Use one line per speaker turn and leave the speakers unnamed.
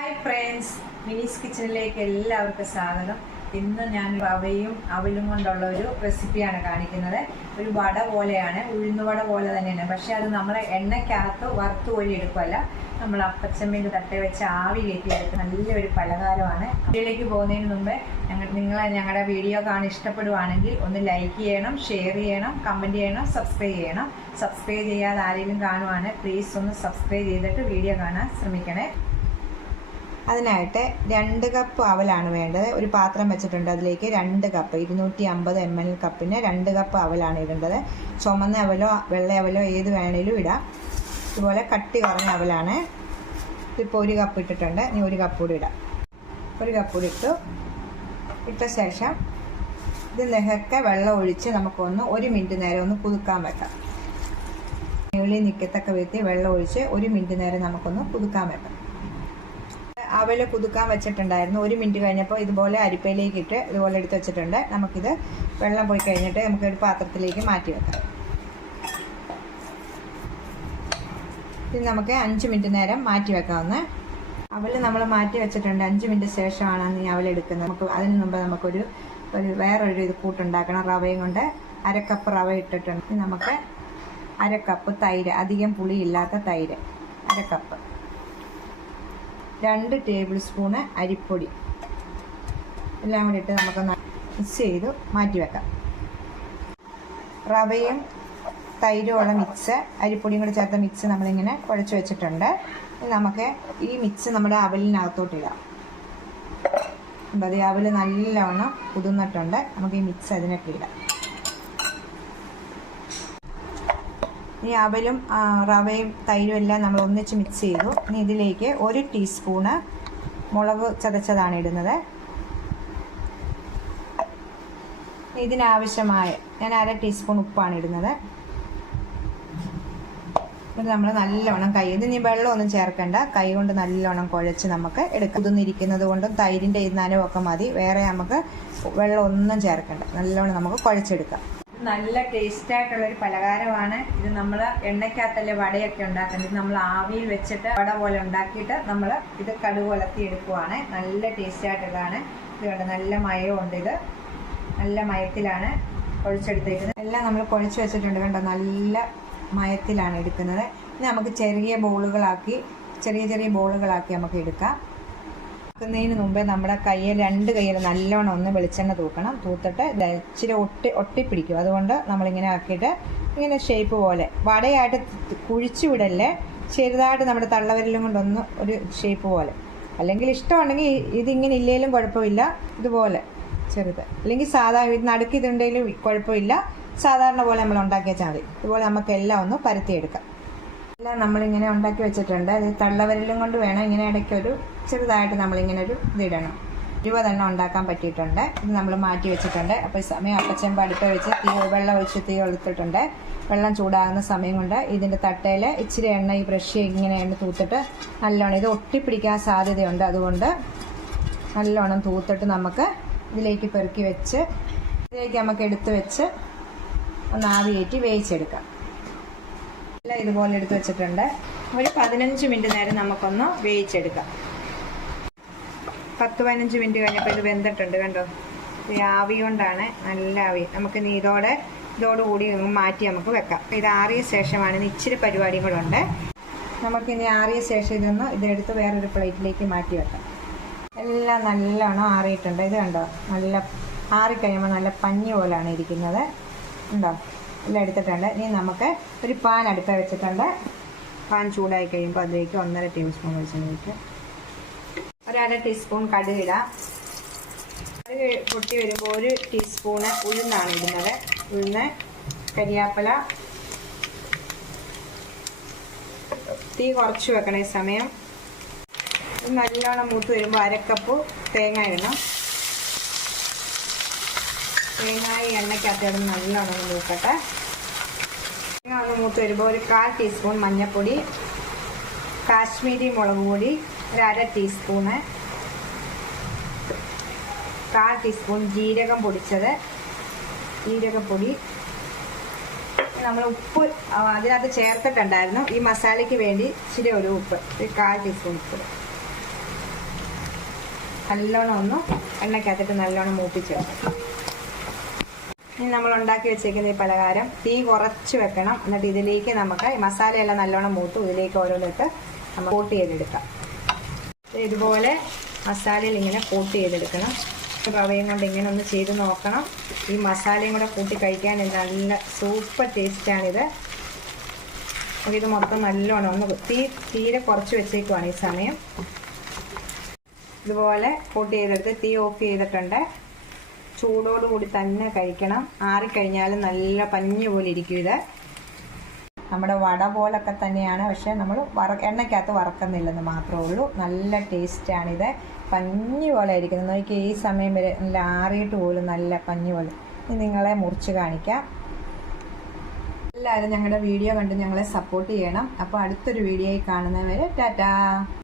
Hi friends മിനിസ് കിച്ചണിലേക്ക് എല്ലാവർക്കും സ്വാഗതം. ഇന്ന് ഞാൻ റവയും അവലും കൊണ്ടുള്ള ഒരു റെസിപ്പിയാണ് കാണിക്കുന്നത്. ഒരു വട പോലെയാണ്. ഉഴുന്നുവട പോലെ തന്നെയാണ്. പക്ഷെ അത് നമ്മൾ എണ്ണയ്ക്കകത്ത് വറുത്ത് കോഴി എടുക്കുമല്ല നമ്മൾ അപ്പച്ചമ്മേന്റെ തട്ട വെച്ച് ആവി കയറ്റി എടുക്കുന്ന നല്ലൊരു പലഹാരമാണ്. വീഡിയോയിലേക്ക് പോകുന്നതിന് മുമ്പേ ഞങ്ങൾ നിങ്ങൾ ഞങ്ങളുടെ വീഡിയോ കാണാൻ ഇഷ്ടപ്പെടുവാണെങ്കിൽ ഒന്ന് ലൈക്ക് ചെയ്യണം ഷെയർ ചെയ്യണം കമന്റ് ചെയ്യണം സബ്സ്ക്രൈബ് ചെയ്യണം. സബ്സ്ക്രൈബ് ചെയ്യാതെ ആരെങ്കിലും കാണുവാണ് പ്ലീസ് ഒന്ന് സബ്സ്ക്രൈബ് ചെയ്തിട്ട് വീഡിയോ കാണാൻ ശ്രമിക്കണേ. അതിനായിട്ട് രണ്ട് കപ്പ് അവലാണ് വേണ്ടത്. ഒരു പാത്രം വെച്ചിട്ടുണ്ട് അതിലേക്ക് രണ്ട് കപ്പ് ഇരുന്നൂറ്റി അമ്പത് എം എൽ കപ്പിന് രണ്ട് കപ്പ് അവലാണ് ഇടേണ്ടത്. ചുമന്ന അവലോ വെള്ള അവലോ ഏത് വേണേലും ഇടാം. ഇതുപോലെ കട്ടി കുറഞ്ഞ അവലാണ്. ഇതിപ്പോൾ ഒരു കപ്പ് ഇട്ടിട്ടുണ്ട്. ഇനി ഒരു കപ്പ് കൂടി ഇടാം. ഒരു കപ്പ് കൂടി ഇട്ടു. ഇട്ട ശേഷം ഇത് നെഹക്കെ വെള്ളം ഒഴിച്ച് നമുക്കൊന്ന് ഒരു മിനിറ്റ് നേരം ഒന്ന് കുതുക്കാൻ വെക്കാം. ഉള്ളി നിൽക്കത്തക്ക വിധത്തിൽ വെള്ളം ഒഴിച്ച് ഒരു മിനിറ്റ് നേരം നമുക്കൊന്ന് കുതുക്കാൻ വെക്കാം. അവൽ കുതുക്കാൻ വെച്ചിട്ടുണ്ടായിരുന്നു. ഒരു മിനിറ്റ് കഴിഞ്ഞപ്പോൾ ഇതുപോലെ അരിപ്പയിലേക്ക് ഇട്ട് ഇതുപോലെ എടുത്ത് വെച്ചിട്ടുണ്ട്. നമുക്കിത് വെള്ളം പോയി കഴിഞ്ഞിട്ട് നമുക്ക് ഒരു പാത്രത്തിലേക്ക് മാറ്റി വെക്കാം. ഇത് നമുക്ക് അഞ്ച് മിനിറ്റ് നേരം മാറ്റി വെക്കാവുന്ന. അവൽ നമ്മൾ മാറ്റി വെച്ചിട്ടുണ്ട്. അഞ്ച് മിനിറ്റ് ശേഷമാണ് ഈ അവൽ എടുക്കുന്നത്. നമുക്ക് അതിന് മുമ്പ് നമുക്കൊരു ഒരു വേറൊരു ഇത് കൂട്ടുണ്ടാക്കണം. റവയും കൊണ്ട് അരക്കപ്പ് കപ്പ് റവ ഇട്ടിട്ടുണ്ട്. നമുക്ക് അരക്കപ്പ് കപ്പ് തൈര്. അധികം പുളിയില്ലാത്ത തൈര്. അരക്കപ്പ്. കപ്പ് രണ്ട് ടേബിൾ സ്പൂണ് അരിപ്പൊടി. എല്ലാം കൂടി ഇട്ട് നമുക്കൊന്ന് മിക്സ് ചെയ്ത് മാറ്റി വെക്കാം. റവയും തൈരുമുള്ള മിക്സ് അരിപ്പൊടിയും കൂടി ചേർത്ത മിക്സ് നമ്മളിങ്ങനെ കുഴച്ച് വെച്ചിട്ടുണ്ട്. നമുക്ക് ഈ മിക്സ് നമ്മുടെ അവലിനകത്തോട്ടിടാം ഇടാം. അപ്പോൾ അത് അവൽ നല്ലവണ്ണം കുതിർന്നിട്ടുണ്ട്. നമുക്ക് ഈ മിക്സ് അതിനൊക്കെ ഇടാം. ഈ അവലും റവയും തൈരും എല്ലാം നമ്മൾ ഒന്നിച്ച് മിക്സ് ചെയ്തു. ഇനി ഇതിലേക്ക് ഒരു ടീസ്പൂണ് മുളക് ചതച്ചതാണ് ഇടുന്നത്. ഇതിനാവശ്യമായ ഞാൻ അര ടീസ്പൂൺ ഉപ്പാണ് ഇടുന്നത്. ഇത് നമ്മൾ നല്ലോണം കൈ ഇനി വെള്ളമൊന്നും ചേർക്കണ്ട. കൈ കൊണ്ട് നല്ലോണം കുഴച്ച് നമുക്ക് എടുക്കാം. കുതിർന്നിരിക്കുന്നത് കൊണ്ടും തൈരിന്റെ ഒക്കെ മതി. വേറെ നമുക്ക് വെള്ളം ഒന്നും ചേർക്കണ്ട. നല്ലവണ്ണം നമുക്ക് കുഴച്ചെടുക്കാം. നല്ല ടേസ്റ്റ് ആയിട്ടുള്ള ഒരു പലഹാരമാണ്. ഇത് നമ്മൾ എണ്ണയ്ക്കകത്തല്ലേ വടയൊക്കെ ഉണ്ടാക്കുന്നത്. നമ്മൾ ആവിയിൽ വെച്ചിട്ട് വട പോലെ ഉണ്ടാക്കിയിട്ട് നമ്മൾ ഇത് കടുക് വളർത്തി എടുക്കുവാണ്. നല്ല ടേസ്റ്റ് ആയിട്ടുള്ളതാണ്. ഇത് കണ്ട് നല്ല മയമുണ്ട് ഇത്. നല്ല മയത്തിലാണ് കുഴച്ചെടുത്തേക്കുന്നത് എല്ലാം നമ്മൾ കുഴച്ച് വെച്ചിട്ടുണ്ട് കണ്ടോ നല്ല മയത്തിലാണ് എടുക്കുന്നത്. ഇനി നമുക്ക് ചെറിയ ബോളുകളാക്കി ചെറിയ ചെറിയ ബോളുകളാക്കി നമുക്ക് എടുക്കാം. വെക്കുന്നതിന് മുമ്പേ നമ്മുടെ കയ്യിൽ രണ്ട് കയ്യിൽ നല്ലോണം ഒന്ന് വെളിച്ചെണ്ണ തൂക്കണം. തൂത്തിട്ട് ഇച്ചിരി ഒട്ടി ഒട്ടിപ്പിടിക്കും. അതുകൊണ്ട് നമ്മളിങ്ങനെ ആക്കിയിട്ട് ഇങ്ങനെ ഷേപ്പ് പോലെ. വടയായിട്ട് കുഴിച്ചു വിടല്ലേ ചെറുതായിട്ട് നമ്മുടെ തള്ളവരലും കൊണ്ടൊന്ന് ഒരു ഷേപ്പ് പോലെ. അല്ലെങ്കിൽ ഇഷ്ടമുണ്ടെങ്കിൽ ഇതിങ്ങനെ ഇല്ലേലും കുഴപ്പമില്ല. ഇതുപോലെ ചെറുത്. അല്ലെങ്കിൽ സാധാ നടുക്ക് ഇതുണ്ടെങ്കിലും കുഴപ്പമില്ല. സാധാരണ പോലെ നമ്മൾ ഉണ്ടാക്കി മതി. ഇതുപോലെ നമുക്ക് എല്ലാം ഒന്ന് പരത്തിയെടുക്കാം. എല്ലാം നമ്മളിങ്ങനെ ഉണ്ടാക്കി വെച്ചിട്ടുണ്ട്. അത് തള്ളവരലും കൊണ്ട് വേണം ഇങ്ങനെ ഇടയ്ക്ക് ഒരു ചെറുതായിട്ട് നമ്മളിങ്ങനെ ഒരു ഇതിടണം ഇരുപതെണ്ണം ഉണ്ടാക്കാൻ പറ്റിയിട്ടുണ്ട്. ഇത് നമ്മൾ മാറ്റി വെച്ചിട്ടുണ്ട്. അപ്പോൾ സമയം അപ്പച്ചമ്പ അടുപ്പ് വെച്ച് തീ വെള്ളം ഒഴിച്ച് തീ കൊളുത്തിട്ടുണ്ട് വെള്ളം ചൂടാകുന്ന സമയം കൊണ്ട് ഇതിന്റെ തട്ടയിൽ ഇച്ചിരി എണ്ണ ഈ ബ്രഷ് ഇങ്ങനെ എണ്ണ തൂത്തിട്ട് നല്ലോണം ഇത് ഒട്ടിപ്പിടിക്കാൻ സാധ്യതയുണ്ട്. അതുകൊണ്ട് നല്ലോണം തൂത്തിട്ട് നമുക്ക് ഇതിലേക്ക് പെറുക്കി വെച്ച് ഇതിലേക്ക് നമുക്ക് എടുത്ത് വെച്ച് ഒന്ന് ആവിയേറ്റി വേവിച്ചെടുക്കാം. എല്ലാം ഇതുപോലെ എടുത്ത് വെച്ചിട്ടുണ്ട്. ഒരു പതിനഞ്ച് മിനിറ്റ് നേരം നമുക്കൊന്ന് വേവിച്ചെടുക്കാം. പത്ത് പതിനഞ്ച് മിനിറ്റ് കഴിഞ്ഞപ്പോൾ ഇത് വെന്തിട്ടുണ്ട് കണ്ടോ? ഈ ആവി കൊണ്ടാണ് നല്ല ആവി. നമുക്ക് ഇനി ഇതോടെ ഇതോടുകൂടി മാറ്റി നമുക്ക് വെക്കാം. ഇത് ആറിയ ശേഷമാണ്. ഇച്ചിരി പരിപാടിയും കൂടെ ഉണ്ട്. നമുക്കിനി ആറിയ ശേഷം ഇതൊന്ന് ഇതെടുത്ത് വേറൊരു പ്ലേറ്റിലേക്ക് മാറ്റി വെക്കാം. എല്ലാം നല്ലോണം ആറിയിട്ടുണ്ട്. ഇത് കണ്ടോ? നല്ല ആറിക്കഴിയുമ്പോൾ നല്ല പഞ്ഞി പോലാണ് ഇരിക്കുന്നത്. ഉണ്ടോ എല്ലാം എടുത്തിട്ടുണ്ട്. ഇനി നമുക്ക് ഒരു പാൻ അടുപ്പ വെച്ചിട്ടുണ്ട്. പാൻ ചൂടായി കഴിയുമ്പോൾ അതിലേക്ക് ഒന്നര ടേബിൾ സ്പൂൺ വെളിച്ചെണ്ണ ഒഴിക്കുക ഒരര ടീസ്പൂൺ കടുക് കടുക് പൊട്ടി വരുമ്പോൾ ഒരു ടീസ്പൂണ് ഉഴുന്നാണ് ഇടുന്നത്. ഉഴുന്ന് കരിയാപ്പല. തീ കുറച്ച് വെക്കണം സമയം. നല്ലോണം മൂത്ത് വരുമ്പോൾ അരക്കപ്പ് തേങ്ങ ഇടണം. തേങ്ങായി എണ്ണയ്ക്കകത്ത് ഇടുന്ന നല്ലോണം മൂക്കട്ടെ. തേങ്ങ ഒന്ന് മൂത്ത് വരുമ്പോൾ ഒരു കാൽ ടീസ്പൂൺ മഞ്ഞൾപ്പൊടി കാശ്മീരി മുളക് പൊടി ഒരു അര ടീസ്പൂണ് കാൽ ടീസ്പൂൺ ജീരകം പൊടിച്ചത്. ജീരകപ്പൊടി നമ്മൾ ഉപ്പ് അതിനകത്ത് ചേർത്തിട്ടുണ്ടായിരുന്നു. ഈ മസാലയ്ക്ക് വേണ്ടി ഇച്ചിരി ഒരു ഉപ്പ് ഒരു കാൽ ടീസ്പൂൺ ഉപ്പ്. നല്ലോണം ഒന്ന് എണ്ണയ്ക്കകത്തിട്ട് നല്ലോണം മൂപ്പിച്ചെടുക്കും ഇനി നമ്മൾ ഉണ്ടാക്കി വെച്ചേക്കുന്ന ഈ പലഹാരം തീ കുറച്ച് വെക്കണം. എന്നിട്ട് ഇതിലേക്ക് നമുക്ക് മസാലയെല്ലാം നല്ലോണം മൂത്തും ഇതിലേക്ക് ഓരോന്നിട്ട് നമ്മൾ കോട്ട് ചെയ്തെടുക്കാം. ഇതുപോലെ മസാലയിൽ ഇങ്ങനെ കൂട്ടി ചെയ്തെടുക്കണം. റവയും കൊണ്ട് ഇങ്ങനെ ഒന്ന് ചെയ്ത് നോക്കണം. ഈ മസാലയും കൂടെ കൂട്ടി കഴിക്കാൻ നല്ല സൂപ്പർ ടേസ്റ്റാണിത് ഇത് മൊത്തം നല്ലോണം ഒന്ന് തീ തീരെ കുറച്ച് വെച്ചേക്കുവാണ് ഈ സമയം. ഇതുപോലെ കൂട്ടി ചെയ്തെടുത്ത് തീ ഓഫ് ചെയ്തിട്ടുണ്ട്. ചൂടോടുകൂടി തന്നെ കഴിക്കണം. ആറിക്കഴിഞ്ഞാൽ നല്ല പഞ്ഞു പോലെ ഇരിക്കും ഇത്. നമ്മുടെ വട പോലൊക്കെ തന്നെയാണ്. പക്ഷേ നമ്മൾ വറ എണ്ണയ്ക്കകത്ത് വറക്കുന്നില്ലെന്ന് മാത്രമേ ഉള്ളൂ. നല്ല ടേസ്റ്റാണിത്. പഞ്ഞി പോലെ ഇരിക്കുന്നത് നോക്കി ഈ സമയം വരെ നല്ല ആറിയിട്ട് പോലും നല്ല പഞ്ഞി പോലെ. ഇനി നിങ്ങളെ മുറിച്ച് കാണിക്കാം. എല്ലാവരും ഞങ്ങളുടെ വീഡിയോ കണ്ട് ഞങ്ങളെ സപ്പോർട്ട് ചെയ്യണം. അപ്പോൾ അടുത്തൊരു വീഡിയോയിൽ കാണുന്നവരെ ടാറ്റാ!